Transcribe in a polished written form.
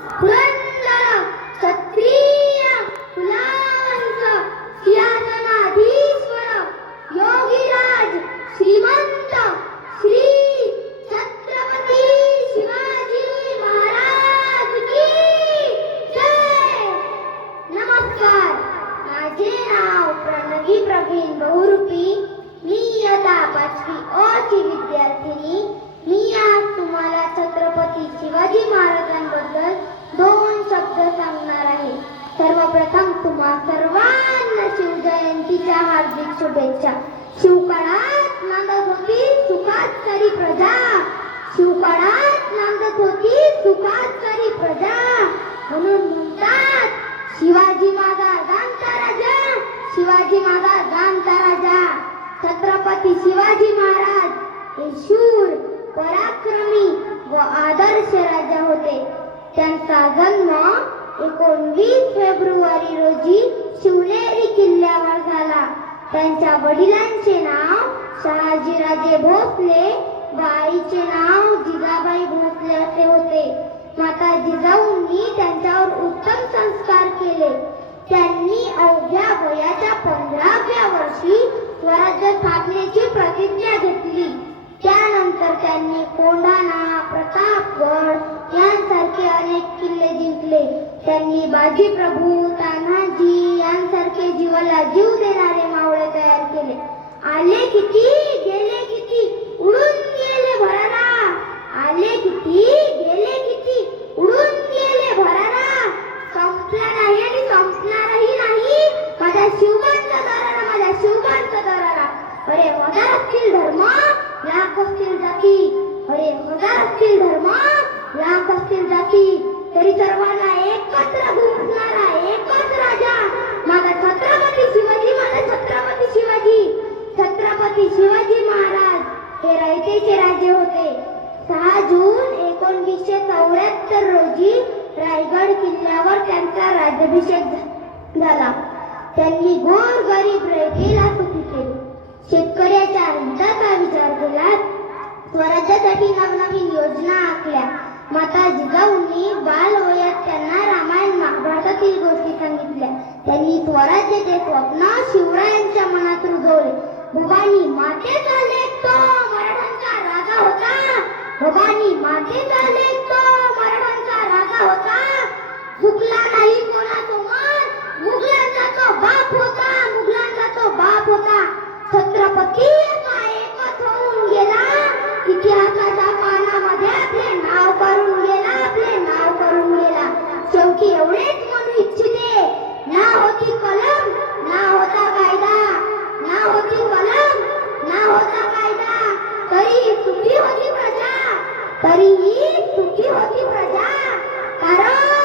पुरंदर क्षत्रिय कुलावंश सिंहासनाधीश्वर योगीराज श्रीमंत श्री छत्रपती शिवाजी महाराज की जय. नमस्कार. माझे नाव प्रणवी प्रवीण बहुरूपी. मी इयत्ता 5वी अ ची विद्यार्थिनी. मी आज तुम्हाला छत्रपती शिवाजी महाराजांबद्दल 2 शब्द सांगणार आहे. सर्वप्रथम तुम्हा सर्वांना शिवजयंतीच्या हार्दिक शुभेच्छा. शिवकाळात नांदत होती सुखात सारी प्रजा. शिवकाळात नांदत होती सुखात सारी प्रजा. म्हणून म्हणतात शिवाजी माझा गांचा राजा. शिवाजी माझा गांचा राजा. छत्रपती शिवाजी महाराज हे शूर, पराक्रमी व आदर्श राजा होते. त्यांचा जन्म 19 फेब्रुवारी रोजी शिवनेरी किल्ल्यावर झाला. त्यांच्या वडिलांचे नाव शहाजीराजे भोसले व आईचे नाव जिजाबाई भोसले असे होते. माता जिजाऊंनी त्यांच्यावर उत्तम संस्कार केले. त्यांनी अवघ्या वयाच्या 15व्या वर्षी स्वराज्य स्थापनेची प्रतिज्ञा घेतली. त्यानंतर त्यांनी कोंढाणा, प्रतापगड यांसारखे अनेक किल्ले जिंकले. त्यांनी बाजीप्रभू, तान्हाजी यांसारखे जीवाला जीव देणारे मावळे तयार केले. आले किती गेले किती उडून गेले भरारा. आले किती गेले किती उडून गेले भरारा. संपला नाही आणि संपणारही नाही माझ्या शिवबांचा दरारा. माझ्या शिवबांचा दरारा. अरे हजार असतील धर्म, लाख असतील जाती. अरे हजार असतील धर्म, लाख असतील जाती, तरी सर्वांना एकत्र गुंफणारा एकच राजा माझा छत्रपती शिवाजी. माझा छत्रपती शिवाजी. छत्रपती शिवाजी महाराज हे रयतेचे राजे होते. 6 जून 1974 रोजी रायगड किल्ल्यावर त्यांचा राज्याभिषेक झाला. त्यांनी गोरगरीब रयतेला सुखी केले. शेतकऱ्याच्या हिताचा विचार केला. स्वराज्यासाठी नवनवीन योजना आखल्या. माता जिजाऊंनी बालवयात त्यांना रामायण महाभारतातील गोष्टी सांगितल्या. त्यांनी स्वराज्याचे स्वप्न शिवरायांच्या मनात रुजवले. भवानी मातेचा लेक तो मराठ्यांचा राजा होता. भवानी मातेचा लेक तो मराठ्यांचा राजा होता. झुकला नाही कोणासमोर. मुघलांचा तो बाप होता. मुघलांचा तो बाप होता. छत्रपती असा एकच होऊन गेला. इतिहासाच्या पानामध्ये आपले नाव करून गेला. आपले नाव करून गेला. शेवटी एवढेच म्हणू इच्छिते, ना होती कलम ना होता कायदा. ना होती कलम ना होता कायदा, तरी सुखी होती प्रजा. तरीही सुखी होती प्रजा. कारण